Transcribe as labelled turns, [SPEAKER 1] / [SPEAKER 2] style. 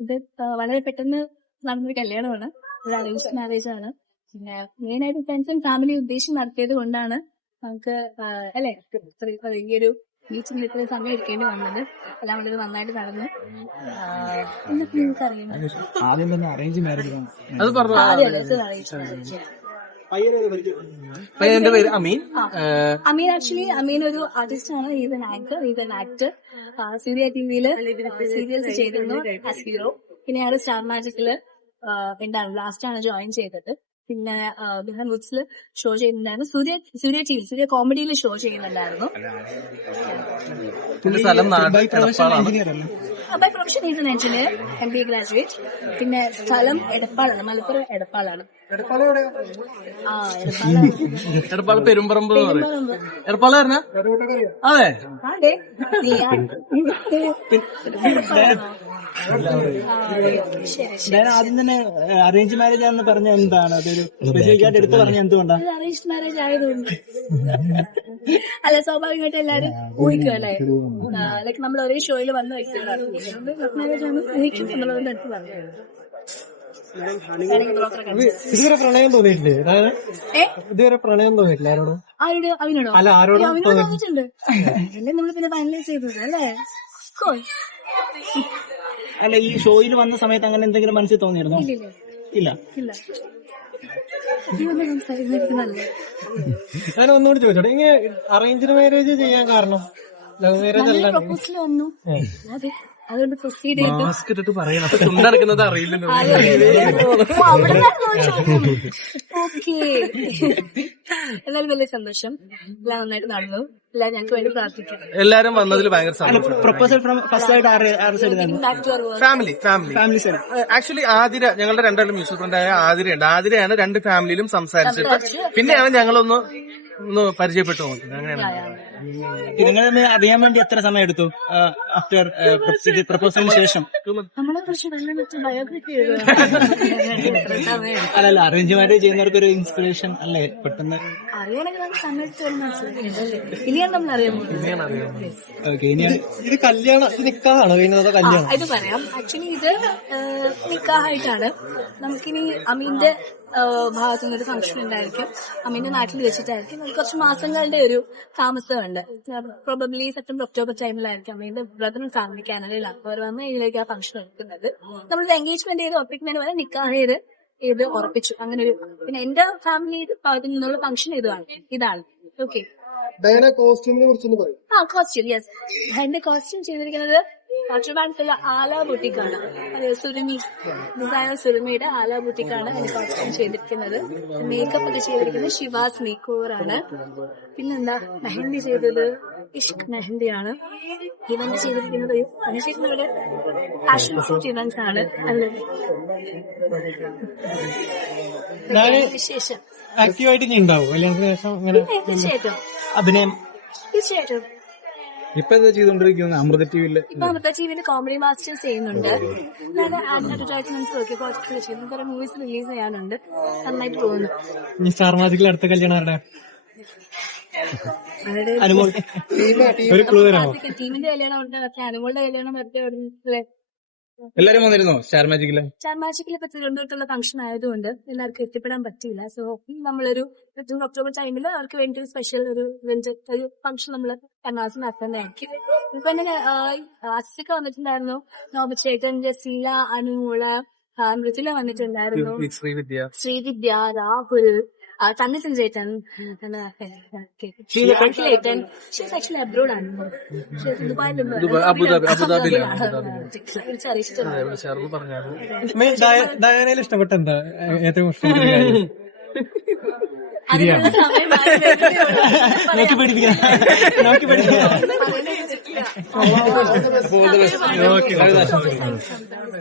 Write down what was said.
[SPEAKER 1] ഇത് വളരെ പെട്ടെന്ന് നടന്നൊരു കല്യാണമാണ്. ഒരു അറേഞ്ച് മാരേജ് ആണ്. പിന്നെ മെയിൻ ആയിട്ട് ഫ്രണ്ട്സും ഫാമിലി ഉദ്ദേശം നടത്തിയത് കൊണ്ടാണ് നമുക്ക് അല്ലേ? ഈ ഒരു ബീച്ചിൽ ഇത്രയും സമയം എടുക്കേണ്ടി വന്നത്. എല്ലാം വളരെ നന്നായിട്ട് നടന്നു. എന്നൊക്കെ നിങ്ങൾക്ക് അറിയാം
[SPEAKER 2] ആദ്യം തന്നെ അറേഞ്ച് മാരേജ്
[SPEAKER 1] ആദ്യം
[SPEAKER 3] എന്റെ പേര് അമീൻ.
[SPEAKER 1] അമീൻ ആക്ച്വലി അമീൻ ഒരു ആർട്ടിസ്റ്റ് ആണ് is an anchor is an actor Surya ടിവിയിൽ സീരിയൽസ് ചെയ്തിരുന്നു ആസ് ഹീറോ പിന്നെ ഞാൻ സ്റ്റാർ മാജിക്കിൽ എന്താണ് ലാസ്റ്റ് ആണ് ജോയിൻ ചെയ്തത്. പിന്നെ ബിഹാൻ വുഡ്സിൽ ഷോ ചെയ്യുന്നുണ്ടായിരുന്നു സൂര്യ സൂര്യ ടി വി സൂര്യ കോമഡിയിൽ ഷോ ചെയ്യുന്നുണ്ടായിരുന്നു. By profession is an engineer M B A graduate പിന്നെ സ്ഥലം എടപ്പാളാണ് മലപ്പുറം എടപ്പാളാണ്.
[SPEAKER 3] എടപ്പാൾ. പെരുമ്പറമ്പ് എന്ന് പറയും.
[SPEAKER 1] പെരുമ്പറമ്പ്.
[SPEAKER 3] എടപ്പാൾ പറഞ്ഞ അതെ.
[SPEAKER 2] ഞാൻ ആദ്യം തന്നെ അറേഞ്ച് മാരേജ് ആണെന്ന് പറഞ്ഞ എന്താണ്? അതൊരു സ്പെസിഫിക്കായിട്ട് എടുത്ത് പറഞ്ഞ എന്തുകൊണ്ടാ?
[SPEAKER 1] അറേഞ്ച് മാരേജ് ആയതുകൊണ്ട്. അല്ല സ്വാഭാവികമായിട്ട് എല്ലാരും ഊഹിക്കും അല്ലേ? ലൈക്ക് നമ്മൾ ഒരേ ഷോയിൽ വന്ന് വ്യക്തികളാണ് മാരേജ് ആണ് ഊഹിക്കും. എന്നുള്ളതുകൊണ്ട് എടുത്ത് പറഞ്ഞു
[SPEAKER 4] ഇതുവരെ പ്രണയം തോന്നിയിട്ടില്ലേ? ഇതുവരെ പ്രണയം തോന്നിയിട്ടില്ല? ആരോടും?
[SPEAKER 1] ആരോട്? അവനോടോ?
[SPEAKER 4] അല്ല, ആരോടും
[SPEAKER 1] അവനോട് തോന്നിയിട്ടുണ്ട്. അല്ലേ നമ്മൾ പിന്നെ ഫൈനലൈസ് ചെയ്തത് അല്ലേ?
[SPEAKER 2] അല്ല ഈ ഷോയിൽ വന്ന സമയത്ത് അങ്ങനെ എന്തെങ്കിലും മനസ്സിൽ തോന്നിയിരുന്നോ? ഇല്ല
[SPEAKER 1] ഇല്ല.
[SPEAKER 4] ഞാൻ ഒന്നുകൂടി ചോദിച്ചോട്ടെ. ഇങ്ങനെ അറേഞ്ച്ഡ് മാരേജ് ചെയ്യാൻ കാരണം? ലവ് മാരേജ് അല്ല
[SPEAKER 1] പ്രൊപ്പോസൽ വന്നു. അതെ. അതുകൊണ്ട് പ്രൊസീഡ് ചെയ്തു
[SPEAKER 3] മാസ്ക് ഇട്ടിട്ട് പറയണം. അറിയില്ലല്ലോ
[SPEAKER 1] ഓക്കെ വലിയ സന്തോഷം. എല്ലാം നന്നായിട്ട് നടന്നു. എല്ലാം ഞങ്ങൾക്ക് വേണ്ടി പ്രാർത്ഥിക്കാം
[SPEAKER 3] എല്ലാരും വന്നതിൽ ഭയങ്കര സന്തോഷം.
[SPEAKER 2] പ്രൊപ്പോസൽ ഫ്രം ഫസ്റ്റ് ആയിട്ട് ആറ് ആറ് side
[SPEAKER 3] family family
[SPEAKER 2] family side
[SPEAKER 3] actually Athira ഞങ്ങളുടെ രണ്ടാളും മ്യൂസിക് ഫ്രണ്ടായ ആതിരയുണ്ട്. ആതിരയാണ് രണ്ട് ഫാമിലിയിലും സംസാരിച്ചിട്ട് പിന്നെയാണ് ഞങ്ങളൊന്ന് ഒന്ന് പരിചയപ്പെട്ടു
[SPEAKER 2] നിങ്ങൾ തമ്മിൽ അറിയാൻ വേണ്ടി എത്ര സമയം എടുത്തു ആഫ്റ്റർ പ്രപ്പോസലിന് ശേഷം. അല്ലല്ല അറേഞ്ച് മാരേജ് ചെയ്യുന്നവർക്ക് ഒരു ഇൻസ്പിറേഷൻ അല്ലേ? പെട്ടെന്ന്. ഓക്കെ
[SPEAKER 4] ഇത് കല്യാണം ഇത് കഴിഞ്ഞത് കല്യാണം?
[SPEAKER 1] ഇത് പറയാം. ആക്ച്വലി ഇത് നിക്കാഹായിട്ടാണ്. നമുക്കിനി അമീന്റെ ഭാഗത്തുനിന്ന് ഭാഗത്തു ഒരു ഫംഗ്ഷൻ ഉണ്ടായിരിക്കും. അമീന്റെ നാട്ടിൽ വെച്ചിട്ടായിരിക്കും കുറച്ച് മാസങ്ങളുടെ ഒരു താമസമുണ്ട്. പ്രോബബ്ലി സെപ്റ്റംബർ ഒക്ടോബർ ടൈമിലായിരിക്കും വീണ്ടും ബ്രദറും ഫാമിലി കാനഡയിലാണ് അവർ വന്ന് ഇതിലേക്ക് ആ ഫംഗ്ഷൻ എടുക്കുന്നത്. നമ്മൾ എൻഗേജ്മെന്റ് ചെയ്ത് ഉറപ്പിക്കുന്നതിന് വരെ നിക്കാഹ് ചെയ്ത് ഇത് ഉറപ്പിച്ചു. അങ്ങനെ ഒരു പിന്നെ എന്റെ ഫാമിലി ഭാഗത്തു നിന്നുള്ള ഫംഗ്ഷൻ ഇതാണ്. ഇതാണ്. ഓക്കെ
[SPEAKER 4] കോസ്റ്റ്യൂമിനെ കുറിച്ച്
[SPEAKER 1] ആ കോസ്റ്റ്യൂം യെസ് എന്റെ കോസ്റ്റ്യൂം ചെയ്തിരിക്കുന്നത് ട്രിവാൻഡ്രത്തിലുള്ള ആല ബുട്ടിക്കാണ്. അതെ സുരുമി ഡിസൈനർ സുരുമിയുടെ ആല ബുട്ടിക്കാണ് അതിന് കോസ്റ്റ്യൂം ചെയ്തിരിക്കുന്നത്. മേക്കപ്പ് ഒക്കെ ചെയ്തിരിക്കുന്നത് ശിവാസ് മേക്ക് ഓവർ ആണ് പിന്നെന്താ മെഹന്തി ചെയ്തത് ഇഷ്ക് മെഹന്തിയാണ്. ഇവന്റ് ചെയ്തിരിക്കുന്നത് അനുശേഷങ്ങളുടെ ഫാഷൻ സൂട്ട് ഇവന്റ്സ് ആണ്. അല്ലേ വിശേഷം.
[SPEAKER 4] ആക്റ്റീവായിട്ട് ഉണ്ടാവും.
[SPEAKER 1] തീർച്ചയായിട്ടും.
[SPEAKER 2] അഭിനയം.
[SPEAKER 1] തീർച്ചയായിട്ടും.
[SPEAKER 2] ഇപ്പൊ എന്താ ചെയ്തോണ്ടിരിക്കുന്നത് അമൃത ടിവിയിൽ?
[SPEAKER 1] ഇപ്പൊ അമൃത ടിവിയിൽ കോമഡി മാസ്റ്റേഴ്സ് ചെയ്യുന്നുണ്ട്. ഞാൻ അഡ്വർടൈസ്മെന്റ്സ് ഒക്കെ കുറച്ച് ചെയ്യുന്നു കുറെ മൂവീസ് റിലീസ് ചെയ്യാനുണ്ട്. നന്നായിട്ട് പോകുന്നു
[SPEAKER 4] ഇനി സ്റ്റാർ മാജിക്കിൽ അടുത്ത കല്യാണം ആരുടെ?
[SPEAKER 2] അനുമോൾ.
[SPEAKER 4] ഒരു ക്ലൂ തരാമോ?
[SPEAKER 1] ടീമിന്റെ കല്യാണം ഉണ്ട്. പക്ഷെ അനുമോളുടെ കല്യാണം വെറുതെ
[SPEAKER 2] എല്ലാരും വന്നിരുന്നോ? സ്റ്റാർ മാജിക്കിൽ
[SPEAKER 1] മാജിക്കിൽ ഇപ്പൊ തിരുവനന്തപുരത്തുള്ള ഫംഗ്ഷൻ ആയതുകൊണ്ട് എല്ലാവർക്കും എത്തിപ്പെടാൻ പറ്റിയില്ല. സോ നമ്മളൊരു ജൂൺ ഒക്ടോബർ ടൈമിൽ അവർക്ക് വേണ്ടി ഒരു സ്പെഷ്യൽ ഒരു ഇവന്റ് ഒരു ഫംഗ്ഷൻ നമ്മൾ എറണാകുളത്ത് നടത്തുന്നതായിരിക്കും ഇപ്പൊ തന്നെ അസിക്ക വന്നിട്ടുണ്ടായിരുന്നു. നോബിച്ചേട്ടൻ ജസീല അനുമോള മൃദുല വന്നിട്ടുണ്ടായിരുന്നു.
[SPEAKER 3] ശ്രീവിദ്യ.
[SPEAKER 1] ശ്രീവിദ്യ രാഹുൽ ആ, തന്നിസൻ ചേട്ടൻ അഖിലേട്ടൻ ഷീസ് ആക്ച്വലി അബ്രോഡ് ആണ് ദുബായിലുണ്ട്
[SPEAKER 3] ദുബായ്, അബുദാബി, അബുദാബിയിലാണ്,
[SPEAKER 1] വിളിച്ചറിയിച്ചിട്ടുണ്ട്.
[SPEAKER 3] വിളിച്ചായിരുന്നു പറഞ്ഞായിരുന്നു.
[SPEAKER 4] ഡയനയിൽ ഇഷ്ടപ്പെട്ട എന്താ ഏ- ഏറ്റവും ഇഷ്ടപ്പെട്ട കാര്യം?
[SPEAKER 1] അതിനുള്ള സമയം ആയി വരുന്നതേ ഉള്ളൂ.
[SPEAKER 2] നോക്കി പഠിപ്പിക്കണം. നോക്കി പഠിപ്പിക്കണം
[SPEAKER 1] ഉള്ളൂ.